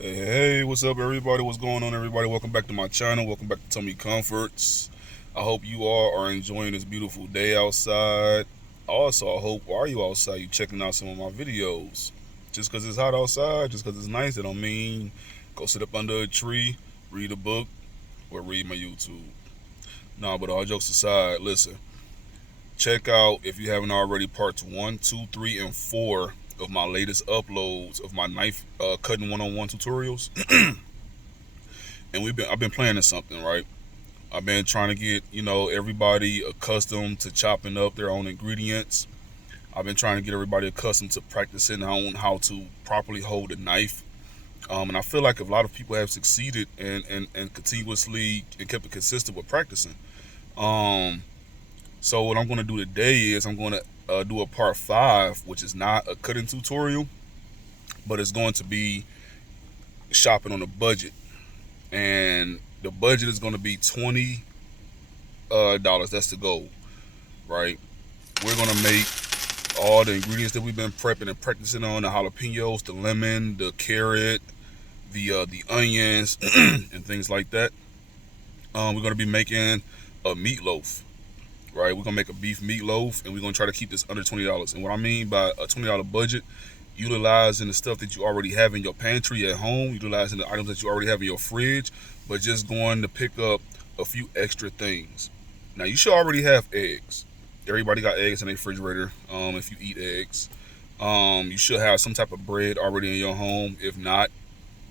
Hey, what's up, everybody? What's going on, everybody? Welcome back to my channel. Welcome back to Tummy Comforts. I hope you all are enjoying this beautiful day outside. Also, I hope while you outside, you checking out some of my videos. Just because it's hot outside, just because it's nice, that don't mean go sit up under a tree, read a book, or read my YouTube. Nah, but all jokes aside, listen. Check out, if you haven't already, parts 1, 2, 3, and 4 of my latest uploads of my knife cutting 101 tutorials. And I've been planning something, right? I've been trying to get, everybody accustomed to chopping up their own ingredients. I've been trying to get everybody accustomed to practicing on how to properly hold a knife. And I feel like a lot of people have succeeded and continuously and kept it consistent with practicing. So what I'm going to do today is I'm going to do a part 5, which is not a cutting tutorial, but it's going to be shopping on a budget. And the budget is going to be $20. That's the goal, right? We're going to make all the ingredients that we've been prepping and practicing on: the jalapenos, the lemon, the carrot, the onions, and things like that. We're going to be making a meatloaf, right? We're going to make a beef meatloaf, and we're going to try to keep this under $20. And what I mean by a $20 budget, utilizing the stuff that you already have in your pantry at home, utilizing the items that you already have in your fridge, but just going to pick up a few extra things. Now, you should already have eggs. Everybody got eggs in their refrigerator, if you eat eggs. You should have some type of bread already in your home. If not,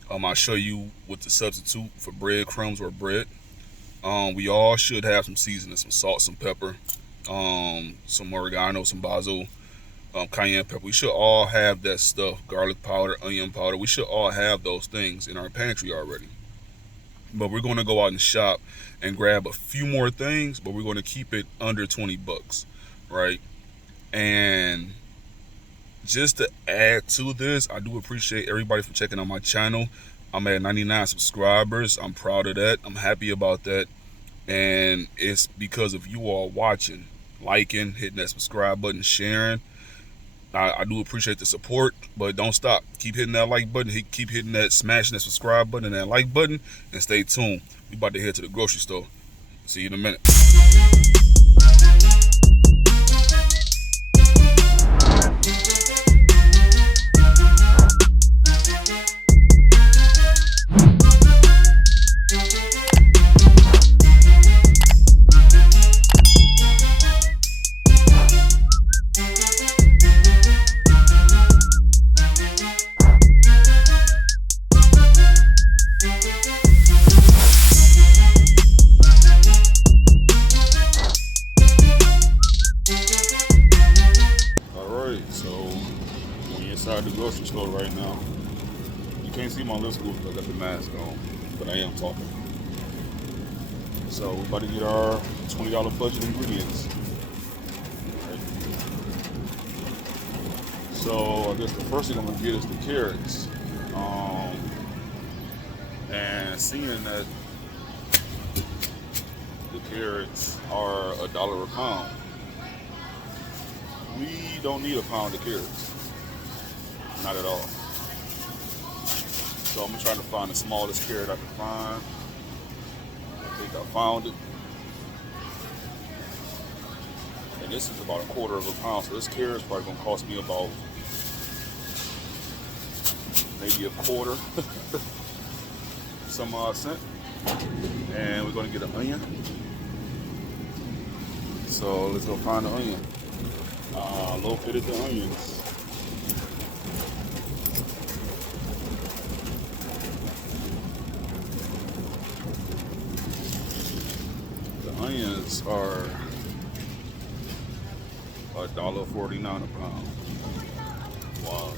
I'll show you what to substitute for breadcrumbs or bread. We all should have some seasoning, some salt, some pepper, some oregano, some basil, cayenne pepper. We should all have that stuff. Garlic powder, onion powder. We should all have those things in our pantry already. But we're going to go out and shop and grab a few more things, but we're going to keep it under $20, right? And just to add to this, I do appreciate everybody for checking out my channel. I'm at 99 subscribers. I'm proud of that. I'm happy about that. And it's because of you all watching, liking, hitting that subscribe button, sharing. I do appreciate the support, but don't stop. Keep hitting that like button. Keep hitting that, smashing that subscribe button and that like button, and stay tuned. We about to head to the grocery store. See you in a minute. Inside the grocery store right now. You can't see my lips because I got the mask on, but I am talking. So we're about to get our $20 budget ingredients. Okay. So I guess the first thing I'm gonna get is the carrots. And seeing that the carrots are $1 a pound, we don't need a pound of carrots. Not at all. So I'm gonna try to find the smallest carrot I can find. I think I found it. And this is about 1/4 of a pound, so this carrot is probably gonna cost me about maybe a quarter, some odd cent. And we're gonna get an onion. So let's go find the onion. Located the onions. Onions are $1.49 a pound. Wow.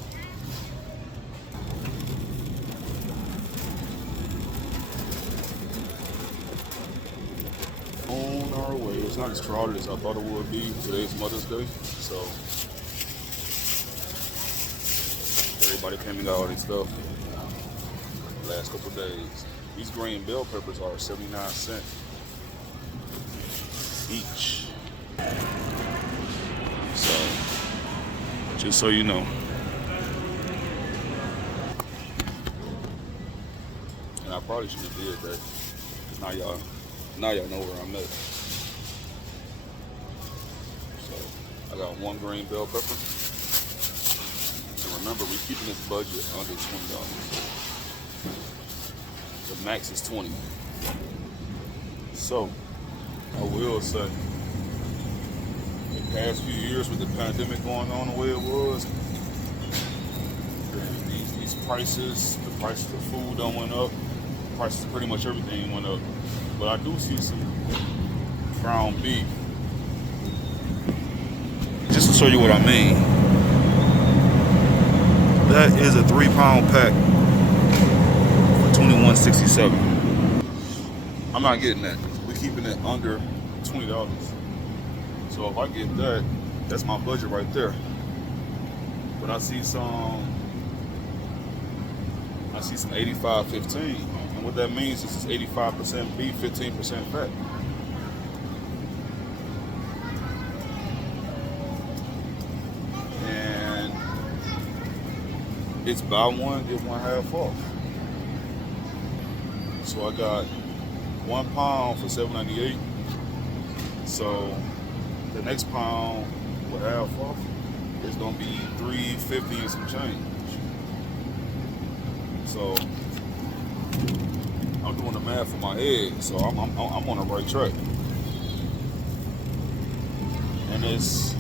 On our way. It's not as crowded as I thought it would be. Today's Mother's Day, so everybody came and got all these stuff the last couple of days. These green bell peppers are 79 cents. Each. So, just so you know. And I probably shouldn't have did that. Cause now y'all know where I'm at. So I got 1 green bell pepper. And remember, we're keeping this budget under $20. The max is 20. So I will say, the past few years with the pandemic going on the way it was, these prices, the prices of food done went up. The prices of pretty much everything went up. But I do see some ground beef. Just to show you what I mean, that is a 3-pound pack for $21.67. I'm not getting that. We're keeping it under $20. So if I get that, that's my budget right there. But I see some 85-15. And what that means is it's 85% beef, 15% fat. And it's buy one, get one half off. So I got 1 pound for $7.98. So the next pound with half off is gonna be $3.50 and some change. So I'm doing the math in my head, so I'm on the right track. And there's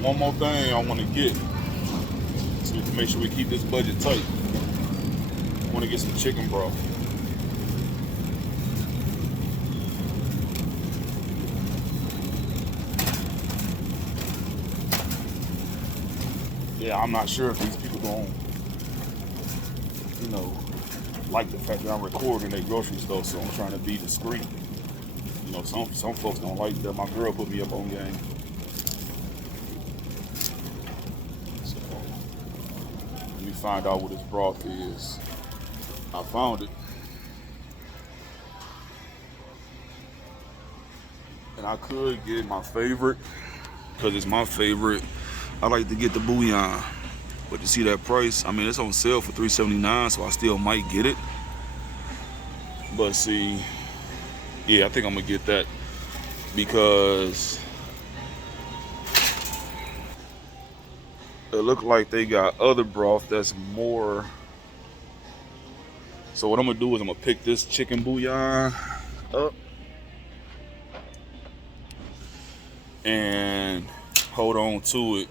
one more thing I want to get, so we can make sure we keep this budget tight. I want to get some chicken broth. Yeah, I'm not sure if these people don't, like the fact that I'm recording at grocery store, so I'm trying to be discreet. Some folks don't like that my girl put me up on game. So let me find out what this broth is. I found it. And I could get my favorite, because it's my favorite. I like to get the bouillon. But you see that price? I mean, it's on sale for $3.79, so I still might get it. But see, yeah, I think I'm gonna get that because it looked like they got other broth that's more. So what I'm gonna do is I'm gonna pick this chicken bouillon up and hold on to it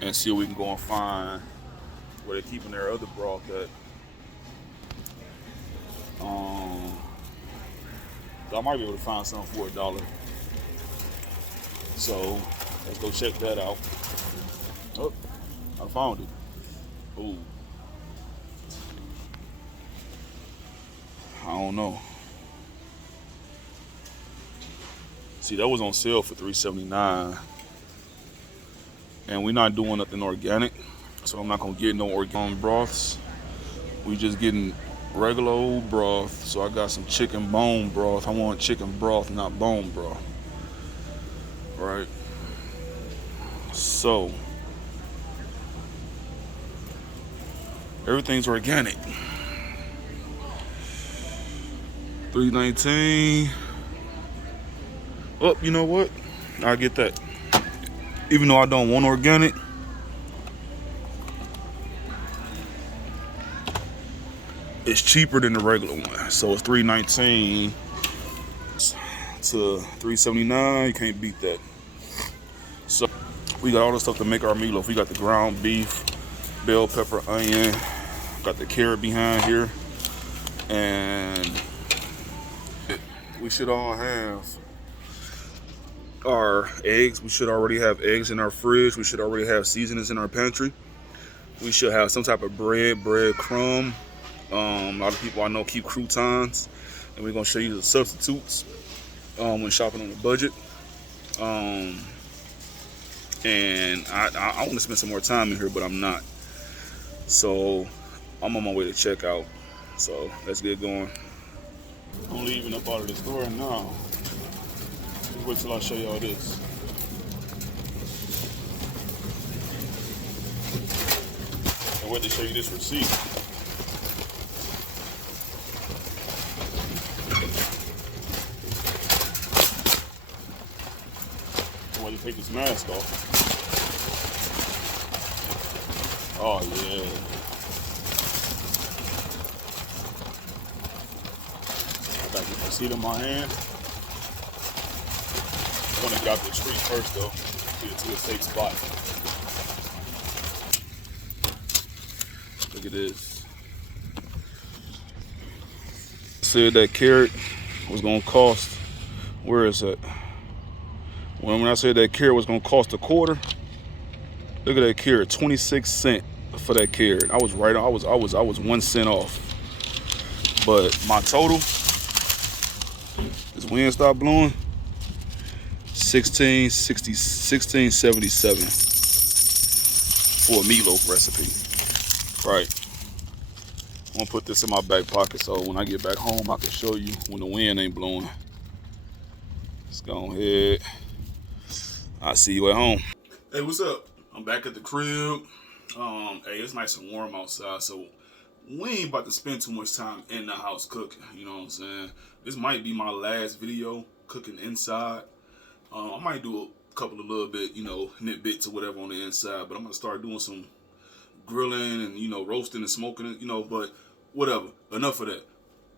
and see if we can go and find where they're keeping their other broth at. I might be able to find something for $1. So let's go check that out. Oh, I found it. Ooh. I don't know. See, that was on sale for $3.79. And we're not doing nothing organic, so I'm not gonna get no organic broths. We just getting regular old broth. So I got some chicken bone broth. I want chicken broth, not bone broth. Right? So everything's organic. $3.19. Oh, you know what? I'll get that. Even though I don't want organic, it's cheaper than the regular one. So it's $3.19 to $3.79. You can't beat that. So we got all the stuff to make our meatloaf. We got the ground beef, bell pepper, onion, got the carrot behind here, and we should all have our eggs. We should already have eggs in our fridge. We should already have seasonings in our pantry. We should have some type of bread crumb. A lot of people I know keep croutons, and we're gonna show you the substitutes when shopping on a budget. And I want to spend some more time in here, but I'm not. So I'm on my way to checkout. So let's get going. I'm leaving up out of the store now. Just wait till I show y'all this. And wait to show you this receipt. take this mask off. Oh yeah. I got the receipt in my hand. I want to get out the street first though. Get it to a safe spot. Look at this. Said that carrot was gonna cost. Where is that? When I said that carrot was gonna cost a quarter, look at that carrot, 26 cents for that carrot. I was right. I was 1 cent off. But my total, this wind stopped blowing, 1677 for a meatloaf recipe. Right. I'm gonna put this in my back pocket so when I get back home I can show you when the wind ain't blowing. Let's go ahead. I'll see you at home. Hey, what's up? I'm back at the crib. Hey, it's nice and warm outside, so we ain't about to spend too much time in the house cooking. You know what I'm saying? This might be my last video cooking inside. I might do a couple of little bit, nitbits or whatever on the inside, but I'm gonna start doing some grilling and roasting and smoking it, but whatever. Enough of that.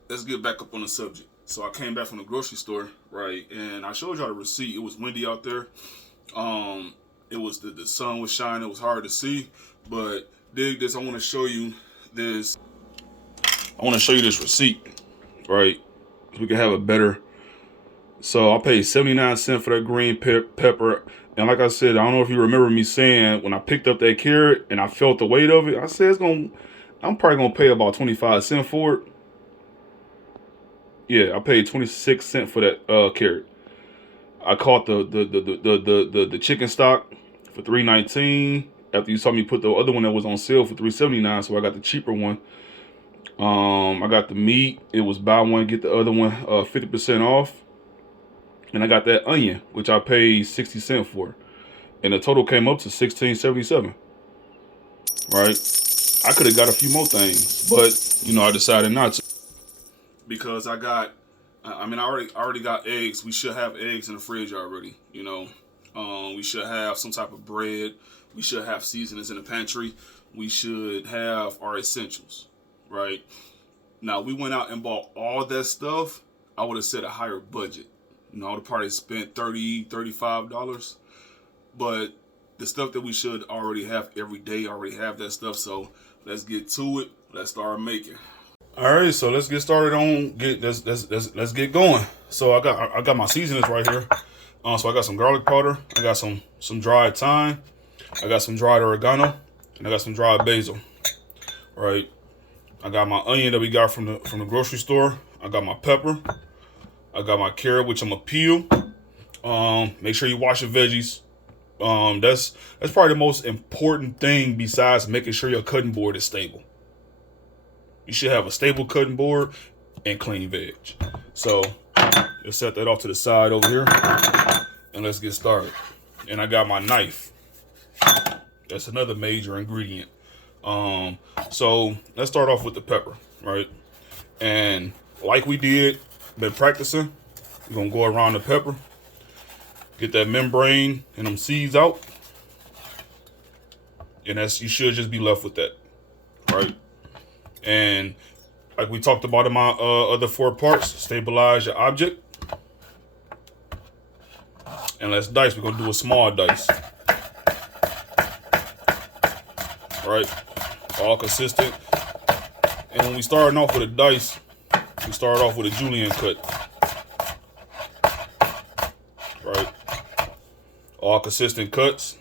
Let's get back up on the subject. So I came back from the grocery store, right, and I showed y'all the receipt. It was windy out there. It was the sun was shining. It was hard to see, but dig this. I want to show you this. I want to show you this receipt, right? So we can have a better. So I paid 79 cents for that green pepper. And like I said, I don't know if you remember me saying when I picked up that carrot and I felt the weight of it, I said I'm probably gonna pay about 25 cents for it. Yeah, I paid 26 cents for that carrot. I caught the chicken stock for $3.19 after you saw me put the other one that was on sale for $3.79, so I got the cheaper one. I got the meat. It was buy one get the other one 50% off. And I got that onion, which I paid 60 cents for. And the total came up to $16.77. Right? I could have got a few more things, but I decided not to. Because I already got eggs. We should have eggs in the fridge already, we should have some type of bread. We should have seasonings in the pantry. We should have our essentials, right? Now, we went out and bought all that stuff. I would have set a higher budget. I would have probably spent $30, $35. But the stuff that we should already have every day, already have that stuff. So let's get to it. Let's start making. All right, so let's get started on let's get going. So I got my seasonings right here. So I got some garlic powder. I got some dried thyme. I got some dried oregano, and I got some dried basil. Right. I got my onion that we got from the grocery store. I got my pepper. I got my carrot, which I'm gonna peel. Make sure you wash your veggies. That's probably the most important thing besides making sure your cutting board is stable. You should have a stable cutting board and clean veg. So let's set that off to the side over here and let's get started. And I got my knife. That's another major ingredient. So let's start off with the pepper, right? And like we did, been practicing, we're gonna go around the pepper, get that membrane and them seeds out. And you should just be left with that, right? And like we talked about in my other 4 parts, stabilize your object. And let's dice. We're going to do a small dice. Right? All consistent. And when we starting off with a dice, we start off with a julienne cut. Right? All consistent cuts.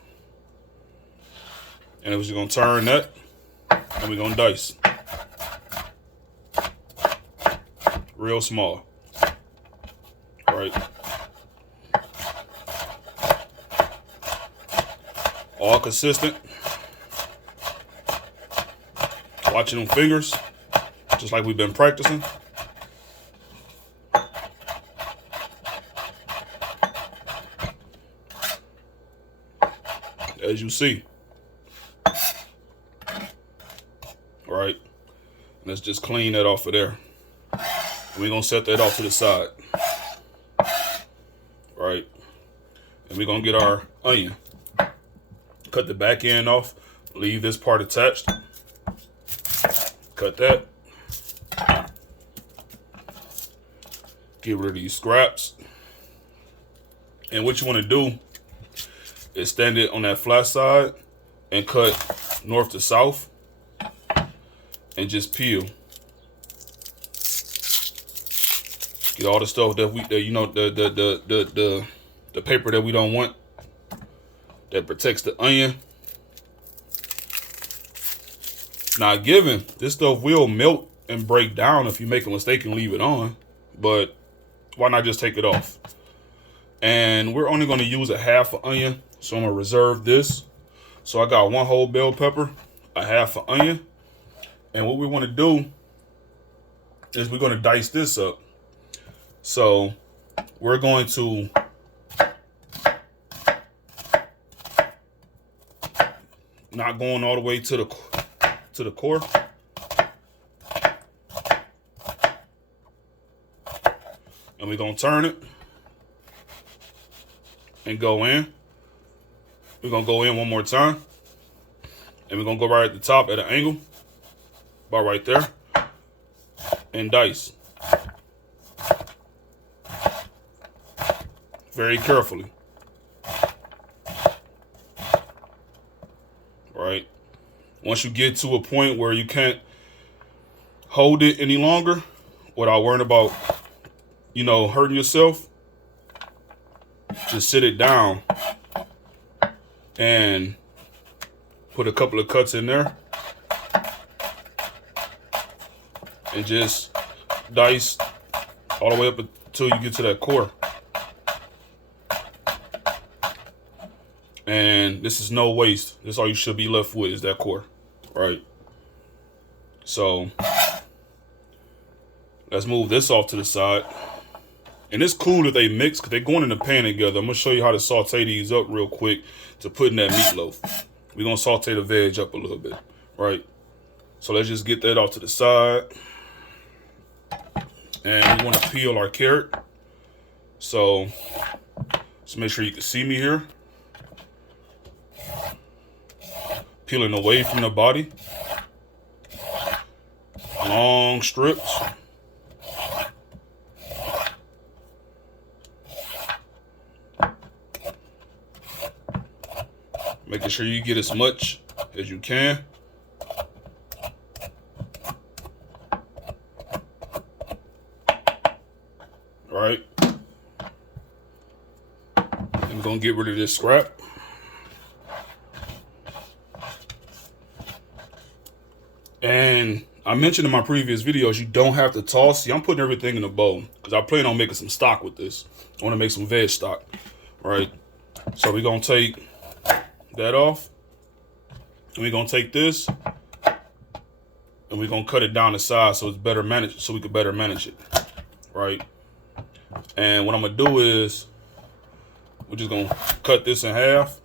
And we're just going to turn that. And we're going to dice. Real small. Right? All consistent. Watching them fingers, just like we've been practicing. As you see. All right. Let's just clean that off of there. We're going to set that off to the side. Right. And we're gonna get our onion. Cut the back end off. Leave this part attached. Cut that. Get rid of these scraps. And what you want to do is stand it on that flat side and cut north to south and just peel. Get all the stuff that the paper that we don't want, that protects the onion. Now, given this stuff will melt and break down if you make a mistake and leave it on, but why not just take it off? And we're only going to use a half an onion, so I'm going to reserve this. So I got 1 whole bell pepper, a half an onion, and what we want to do is we're going to dice this up. So we're going to not going all the way to the core. And we're going to turn it and go in. We're going to go in one more time. And we're going to go right at the top at an angle. About right there. And dice. Very carefully. Right. Once you get to a point where you can't hold it any longer without worrying about, hurting yourself, just sit it down and put a couple of cuts in there and just dice all the way up until you get to that core. And this is no waste. This is all you should be left with, is that core, right? So let's move this off to the side. And it's cool that they mix because they're going in the pan together. I'm going to show you how to saute these up real quick to put in that meatloaf. We're going to saute the veg up a little bit, right? So let's just get that off to the side. And we want to peel our carrot. So just make sure you can see me here. Peeling away from the body. Long strips. Making sure you get as much as you can. Right. I'm going to get rid of this scrap. And I mentioned in my previous videos, you don't have to toss. See, I'm putting everything in a bowl because I plan on making some stock with this. I want to make some veg stock, right? So we're going to take that off. And we're going to take this and we're going to cut it down the side so it's better managed, so we can better manage it, right? And what I'm going to do is we're just going to cut this in half.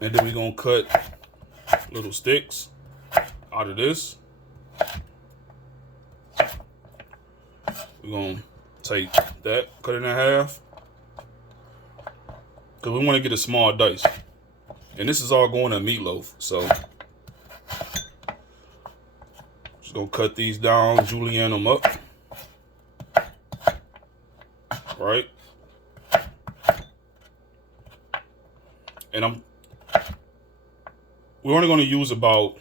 And then we're going to cut little sticks out of this. We're going to take that, cut it in half. Because we want to get a small dice. And this is all going in meatloaf. So just going to cut these down, julienne them up. Right? And we're only going to use about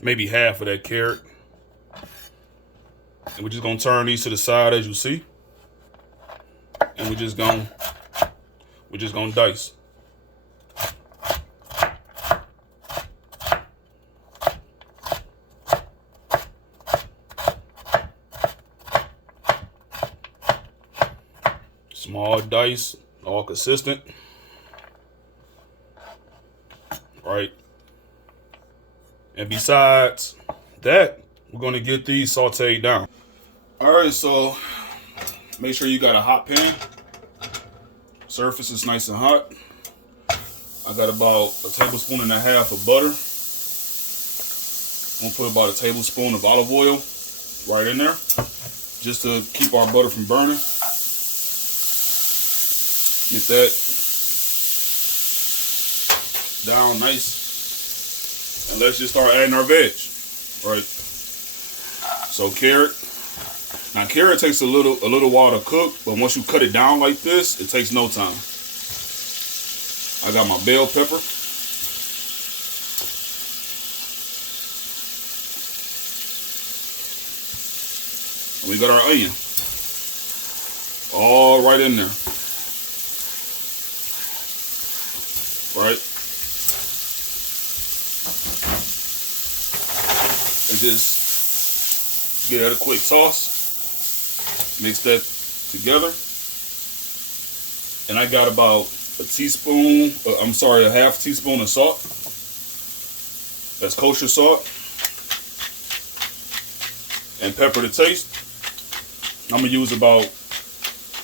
maybe half of that carrot. And we're just going to turn these to the side as you see. And we're just going to dice. Small dice, all consistent. Right. And besides that, we're going to get these sauteed down. All right, so make sure you got a hot pan. Surface is nice and hot. I got about a tablespoon and a half of butter. I'm going to put about a tablespoon of olive oil right in there, just to keep our butter from burning. Get that down nice. And let's just start adding our veg. Right. So carrot. Now carrot takes a little while to cook, but once you cut it down like this, it takes no time. I got my bell pepper. And we got our onion. All right in there. Right. And just get a quick toss. Mix that together. And I got about a half teaspoon of salt. That's kosher salt. And pepper to taste. I'm gonna use about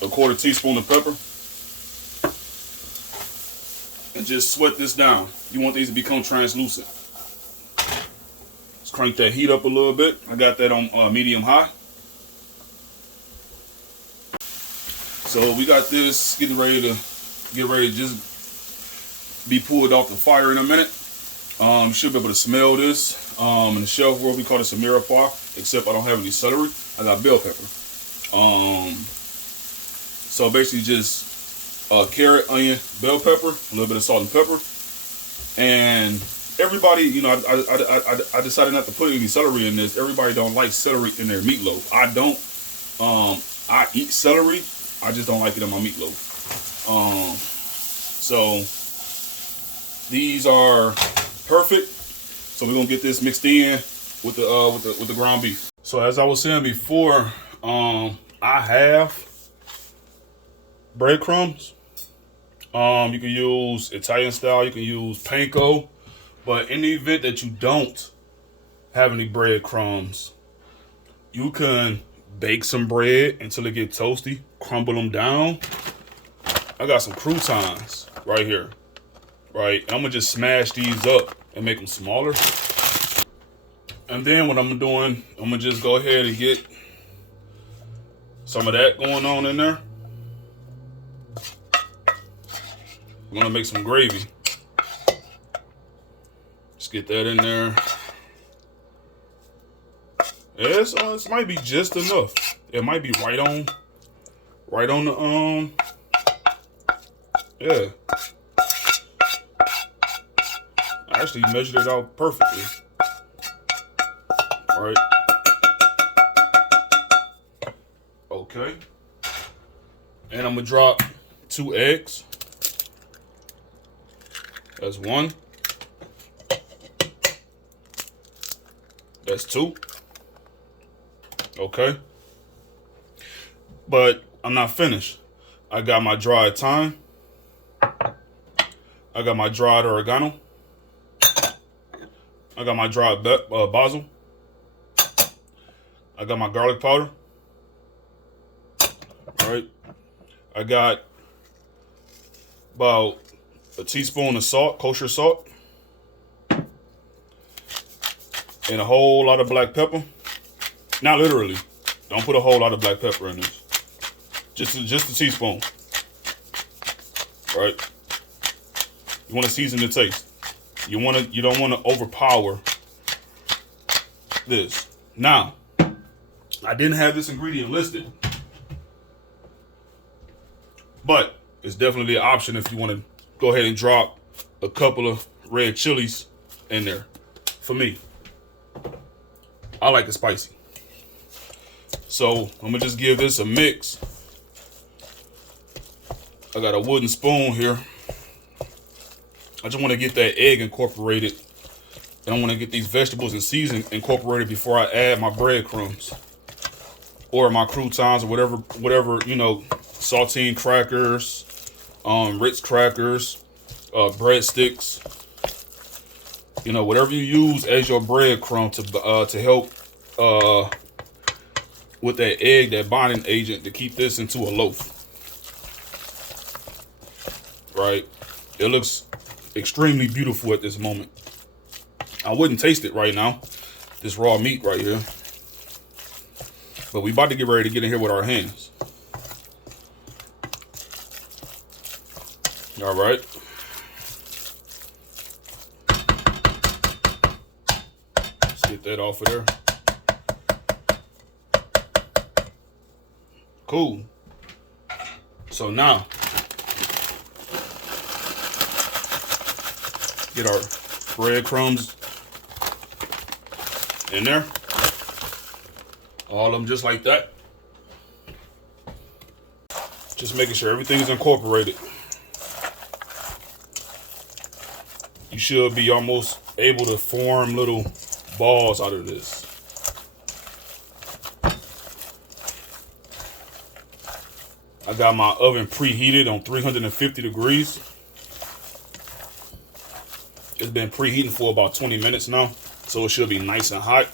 a quarter teaspoon of pepper. And just sweat this down. You want these to become translucent. Let's crank that heat up a little bit. I got that on medium high. So we got this getting ready to just be pulled off the fire in a minute. You should be able to smell this. In the shelf world, we call this a mirepoix, except I don't have any celery. I got bell pepper. So basically just carrot, onion, bell pepper, a little bit of salt and pepper. And everybody, you know, I decided not to put any celery in this. Everybody don't like celery in their meatloaf. I don't. I eat celery. I just don't like it in my meatloaf. So these are perfect. So we're gonna get this mixed in with the ground beef. So as I was saying before, I have breadcrumbs. You can use Italian style. You can use panko. But in the event that you don't have any breadcrumbs, you can bake some bread until it gets toasty. Crumble them down. I got some croutons right here. Right, I'm gonna just smash these up and make them smaller. And then what I'm doing, I'm gonna just go ahead and get some of that going on in there. I'm gonna make some gravy. Just get that in there. Yeah, this might be just enough. It might be right on the yeah. I actually measured it out perfectly. All right. Okay. And I'm gonna drop 2 eggs. That's 1. That's 2. Okay. But I'm not finished. I got my dried thyme. I got my dried oregano. I got my dried basil. I got my garlic powder. All right. I got about a teaspoon of salt, kosher salt. And a whole lot of black pepper. Not literally. Don't put a whole lot of black pepper in this. Just a teaspoon. Right? You want to season the taste. You don't want to overpower this. Now, I didn't have this ingredient listed, but it's definitely an option if you want to go ahead and drop a couple of red chilies in there. For me, I like it spicy. So I'm gonna just give this a mix. I got a wooden spoon here. I just want to get that egg incorporated. And I want to get these vegetables and seasoning incorporated before I add my breadcrumbs or my croutons or whatever, you know, saltine crackers, Ritz crackers, breadsticks, you know, whatever you use as your breadcrumb to help with that egg, that bonding agent to keep this into a loaf. Right? It looks extremely beautiful at this moment. I wouldn't taste it right now, this raw meat right here. But we about to get ready to get in here with our hands. All right. Let's get that off of there. Cool. So now, get our breadcrumbs in there. All of them just like that. Just making sure everything is incorporated. You should be almost able to form little balls out of this. I got my oven preheated on 350 degrees. It's been preheating for about 20 minutes now, so it should be nice and hot.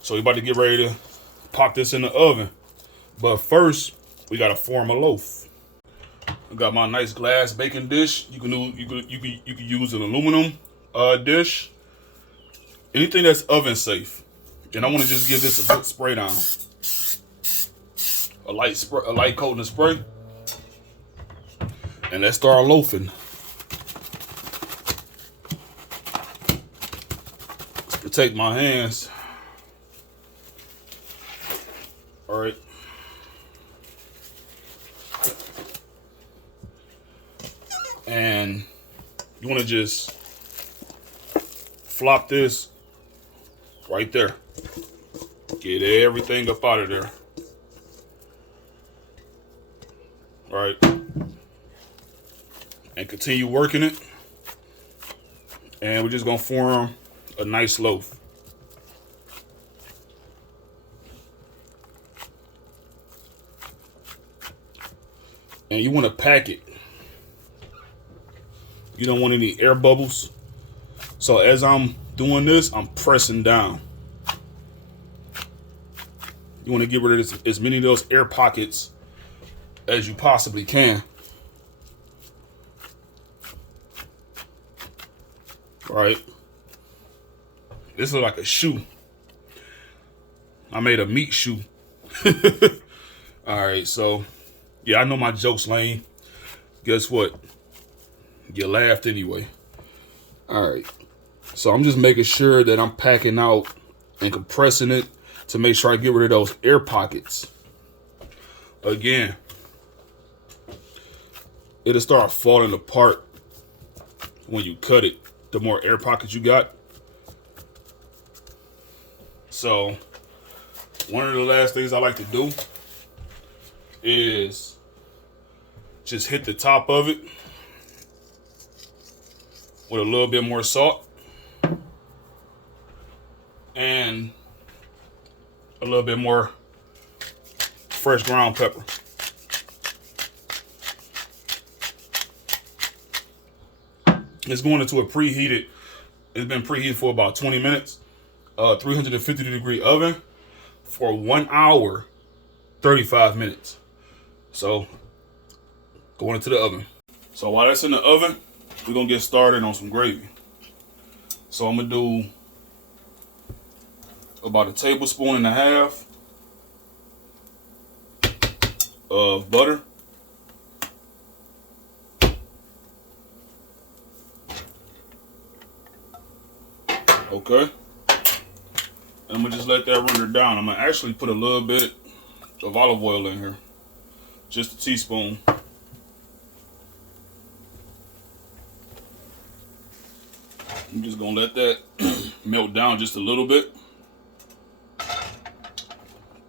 So we're about to get ready to pop this in the oven. But first, we gotta form a loaf. I got my nice glass baking dish. You can use an aluminum dish. Anything that's oven safe. And I want to just give this a good spray down. A light coating of spray. And let's start loafing. Protect my hands. All right. And you want to just flop this right there. Get everything up out of there. All right. And continue working it. And we're just going to form a nice loaf. And you want to pack it. You don't want any air bubbles. So as I'm doing this, I'm pressing down. You want to get rid of as many of those air pockets as you possibly can. All right. This is like a shoe. I made a meat shoe. All right, so yeah, I know my joke's lame. Guess what? You laughed anyway. All right. So I'm just making sure that I'm packing out and compressing it to make sure I get rid of those air pockets. Again, it'll start falling apart when you cut it, the more air pockets you got. So one of the last things I like to do is just hit the top of it with a little bit more salt and a little bit more fresh ground pepper. It's going into a preheated, it's been preheated for about 20 minutes, 350 degree oven for 1 hour, 35 minutes. So going into the oven. So while that's in the oven, we're gonna get started on some gravy. So I'm gonna do about 1.5 tablespoons of butter. Okay. And I'm gonna just let that render down. I'm gonna actually put a little bit of olive oil in here. Just a teaspoon. I'm just gonna let that melt down just a little bit.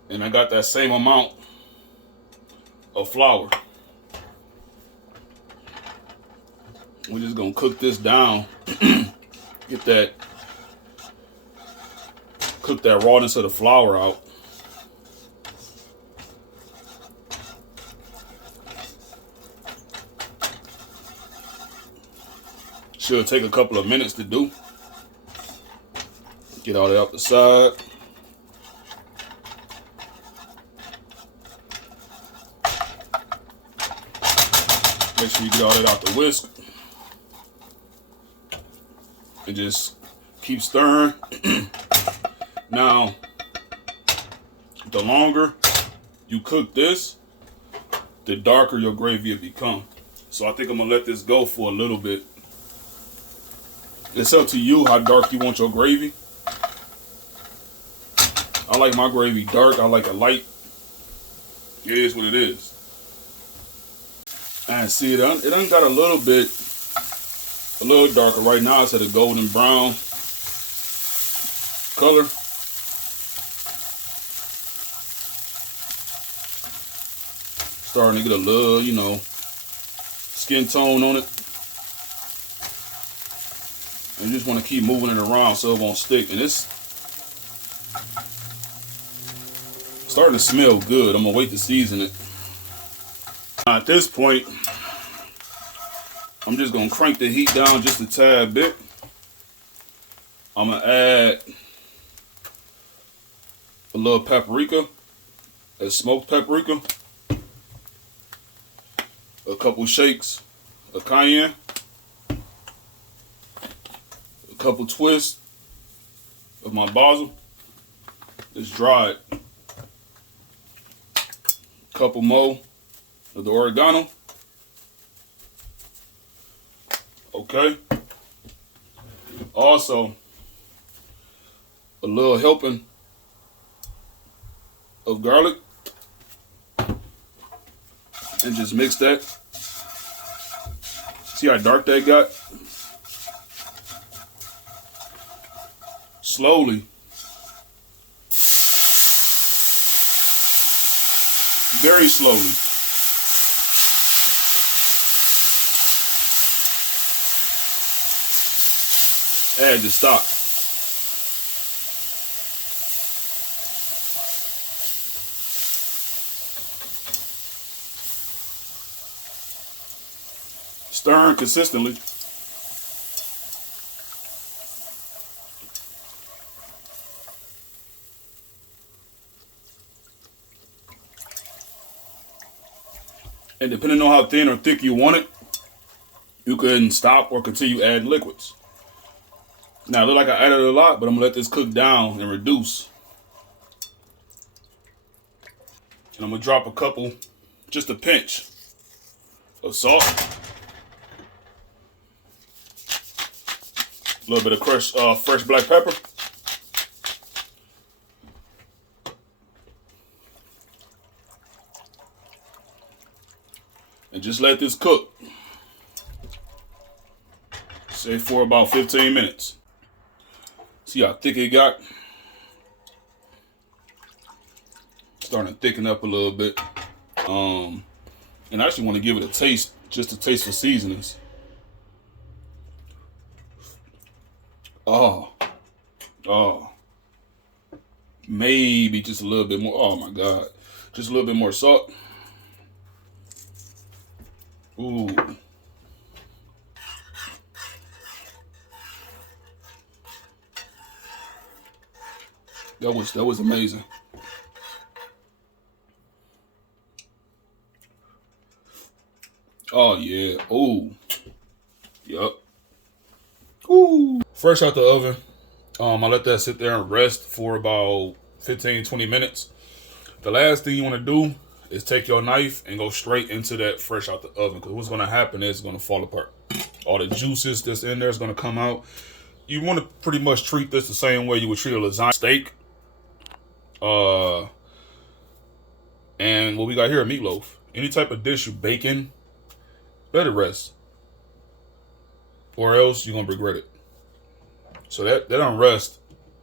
And I got that same amount of flour. We're just gonna cook this down. Cook that rawness of the flour out. Should take a couple of minutes to do. Get all that out the side. Make sure you get all that out the whisk. And just keep stirring. Now, the longer you cook this, the darker your gravy will become. So I think I'm gonna let this go for a little bit. It's up to you how dark you want your gravy. I like my gravy dark. I like it light. It is what it is. And see, it done got a little darker. Right now it's at a golden brown color. Starting to get a little, you know, skin tone on it. And you just want to keep moving it around so it won't stick. And it's starting to smell good. I'm gonna wait to season it. Now at this point, I'm just gonna crank the heat down just a tad bit. I'm gonna add a little paprika, a smoked paprika, a couple shakes of cayenne, a couple twists of my basil. It's dried. A couple more of the oregano. Okay. Also, a little helping of garlic. And just mix that. See how dark that got? Slowly. Very slowly. Add the stock. Stirring consistently. And depending on how thin or thick you want it, you can stop or continue adding liquids. Now, it look like I added a lot, but I'm gonna let this cook down and reduce. And I'm gonna drop a couple, just a pinch of salt. A little bit of crushed fresh black pepper. And just let this cook. Say for about 15 minutes. See how thick it got? Starting to thicken up a little bit. And I actually want to give it a taste, just a taste for seasonings. Oh. Maybe just a little bit more. Oh my God. Just a little bit more salt. Ooh. That was amazing. Oh yeah. Ooh. Yup. Ooh. Fresh out the oven. I let that sit there and rest for about 15-20 minutes. The last thing you want to do is take your knife and go straight into that fresh out the oven, because what's going to happen is it's going to fall apart. All the juices that's in there is going to come out. You want to pretty much treat this the same way you would treat a lasagna steak. And what we got here, a meatloaf. Any type of dish you bake in, let it rest, or else you're going to regret it. So that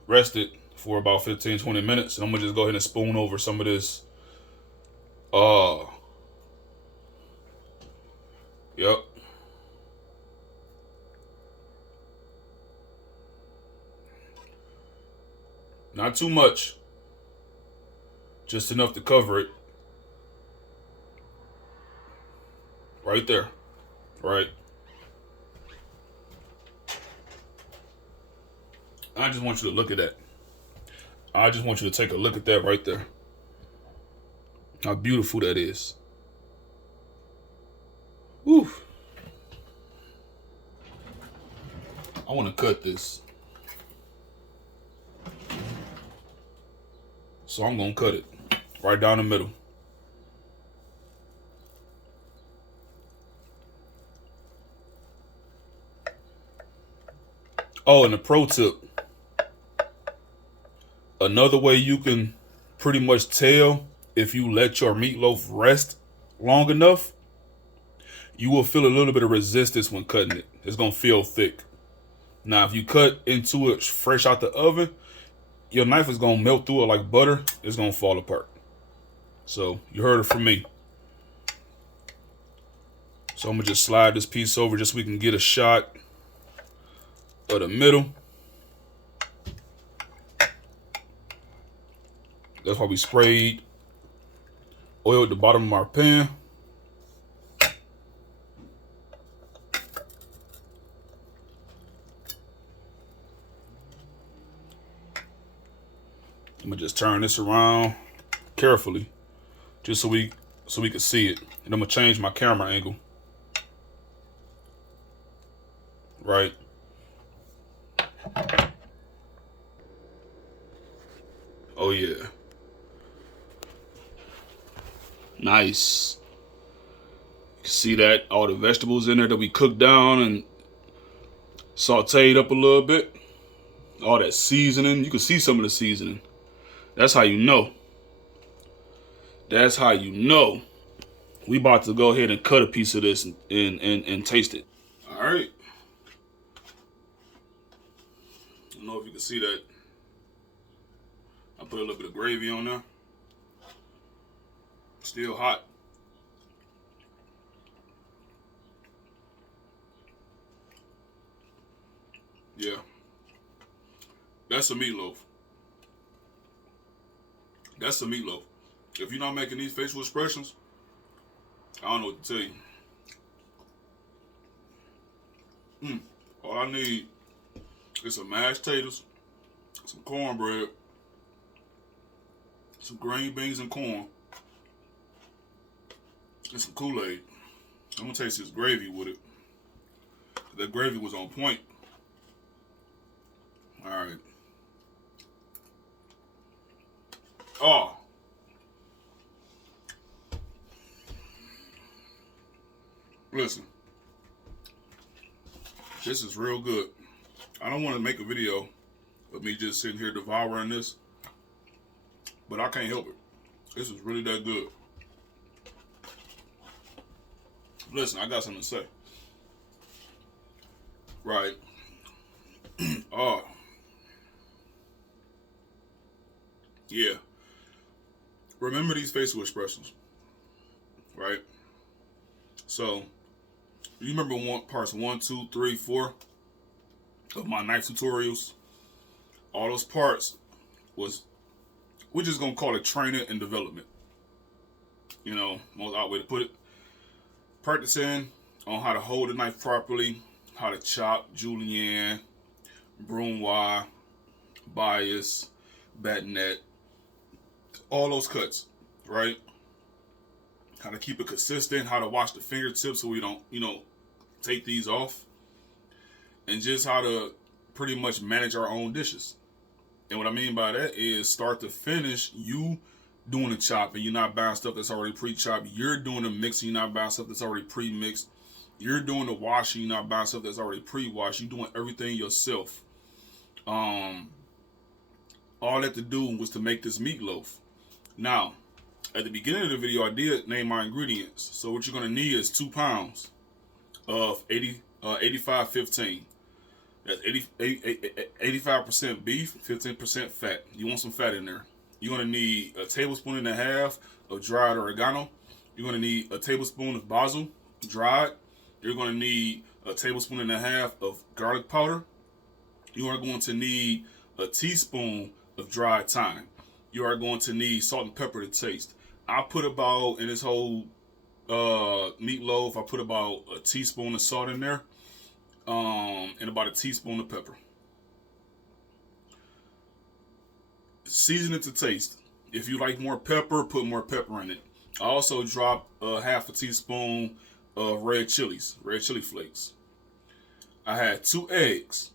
rested for about 15-20 minutes. And I'm going to just go ahead and spoon over some of this. Yep. Not too much. Just enough to cover it. Right there. Right. I just want you to look at that. I just want you to take a look at that right there. How beautiful that is. Whew. I want to cut this. So I'm going to cut it right down the middle. Oh, and a pro tip. Another way you can pretty much tell if you let your meatloaf rest long enough, you will feel a little bit of resistance when cutting it. It's gonna feel thick. Now, if you cut into it fresh out the oven, your knife is gonna melt through it like butter. It's gonna fall apart. So you heard it from me. So I'm gonna just slide this piece over just so we can get a shot of the middle. That's why we sprayed oil at the bottom of our pan. I'm gonna just turn this around carefully, just so we can see it. And I'm gonna change my camera angle. Right. Oh yeah. Nice. You can see that all the vegetables in there that we cooked down and sauteed up a little bit. All that seasoning. You can see some of the seasoning. That's how you know. That's how you know. We about to go ahead and cut a piece of this and taste it. All right. I don't know if you can see that. I put a little bit of gravy on there. Still hot. Yeah. That's a meatloaf. That's a meatloaf. If you're not making these facial expressions, I don't know what to tell you. All I need is some mashed potatoes, some cornbread, some green beans and corn, and some Kool-Aid. I'm gonna taste this gravy with it. That gravy was on point. All right. Oh. Listen. This is real good. I don't want to make a video of me just sitting here devouring this, but I can't help it. This is really that good. Listen, I got something to say. Right. Oh. Yeah. Remember these facial expressions. Right? So, you remember parts 1, 2, 3, 4 of my knife tutorials? All those parts was, we're just going to call it training and development. You know, most odd way to put it. Practicing on how to hold the knife properly, how to chop, julienne, brunoise, bias, bayonet, all those cuts, right? How to keep it consistent, how to wash the fingertips so we don't, take these off. And just how to pretty much manage our own dishes. And what I mean by that is start to finish, you doing the chopping. You're not buying stuff that's already pre-chopped. You're doing the mixing. You're not buying stuff that's already pre-mixed. You're doing the washing. You're not buying stuff that's already pre-washed. You're doing everything yourself. All that to do was to make this meatloaf. Now, at the beginning of the video, I did name my ingredients. So what you're going to need is 2 pounds of 85-15. That's 85% beef, 15% fat. You want some fat in there. You're going to need a tablespoon and a half of dried oregano. You're going to need a tablespoon of basil, dried. You're going to need a tablespoon and a half of garlic powder. You are going to need a teaspoon of dried thyme. You are going to need salt and pepper to taste. I put about, in this whole meatloaf, I put about a teaspoon of salt in there, and about a teaspoon of pepper. Season it to taste. If you like more pepper, put more pepper in it. I also dropped half a teaspoon of red chili flakes. I had 2 eggs.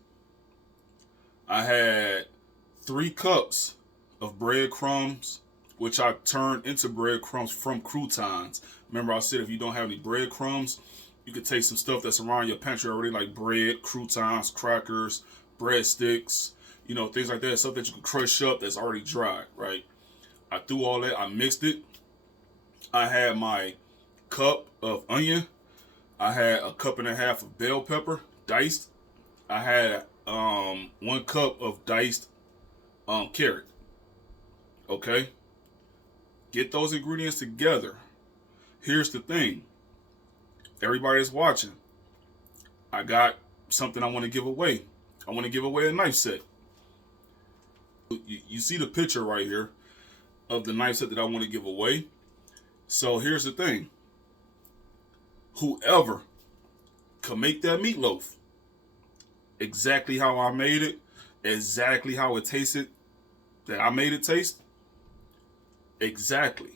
I had 3 cups of breadcrumbs, which I turned into breadcrumbs from croutons. Remember, I said if you don't have any breadcrumbs, you could take some stuff that's around your pantry already, like bread, croutons, crackers, breadsticks, things like that, stuff that you can crush up that's already dried, right? I threw all that, I mixed it. I had my cup of onion. I had a cup and a half of bell pepper, diced. I had 1 cup of diced carrot. Okay? Get those ingredients together. Here's the thing. Everybody that's watching, I got something I want to give away. I want to give away a knife set. You see the picture right here of the knife set that I want to give away. So here's the thing. Whoever can make that meatloaf exactly how I made it, exactly how it tasted, that I made it taste, exactly,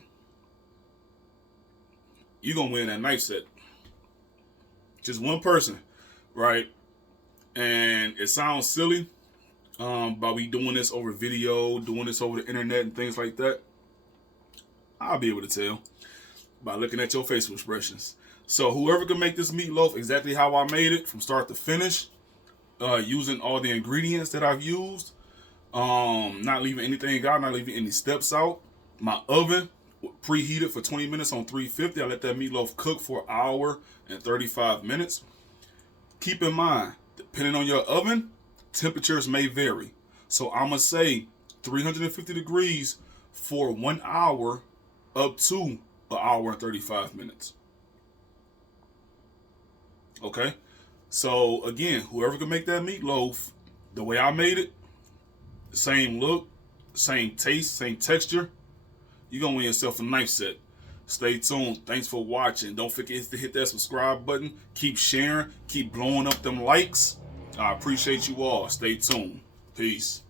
you're going to win that knife set. Just one person, right? And it sounds silly, by we doing this over video, doing this over the internet and things like that. I'll be able to tell by looking at your facial expressions. So whoever can make this meatloaf exactly how I made it from start to finish, using all the ingredients that I've used, not leaving anything out, not leaving any steps out. My oven preheated for 20 minutes on 350. I let that meatloaf cook for an hour and 35 minutes. Keep in mind, depending on your oven, temperatures may vary. So I'm going to say 350 degrees for 1 hour up to an hour and 35 minutes. Okay? So again, whoever can make that meatloaf the way I made it, same look, same taste, same texture, you're going to win yourself a knife set. Stay tuned. Thanks for watching. Don't forget to hit that subscribe button. Keep sharing. Keep blowing up them likes. I appreciate you all. Stay tuned. Peace.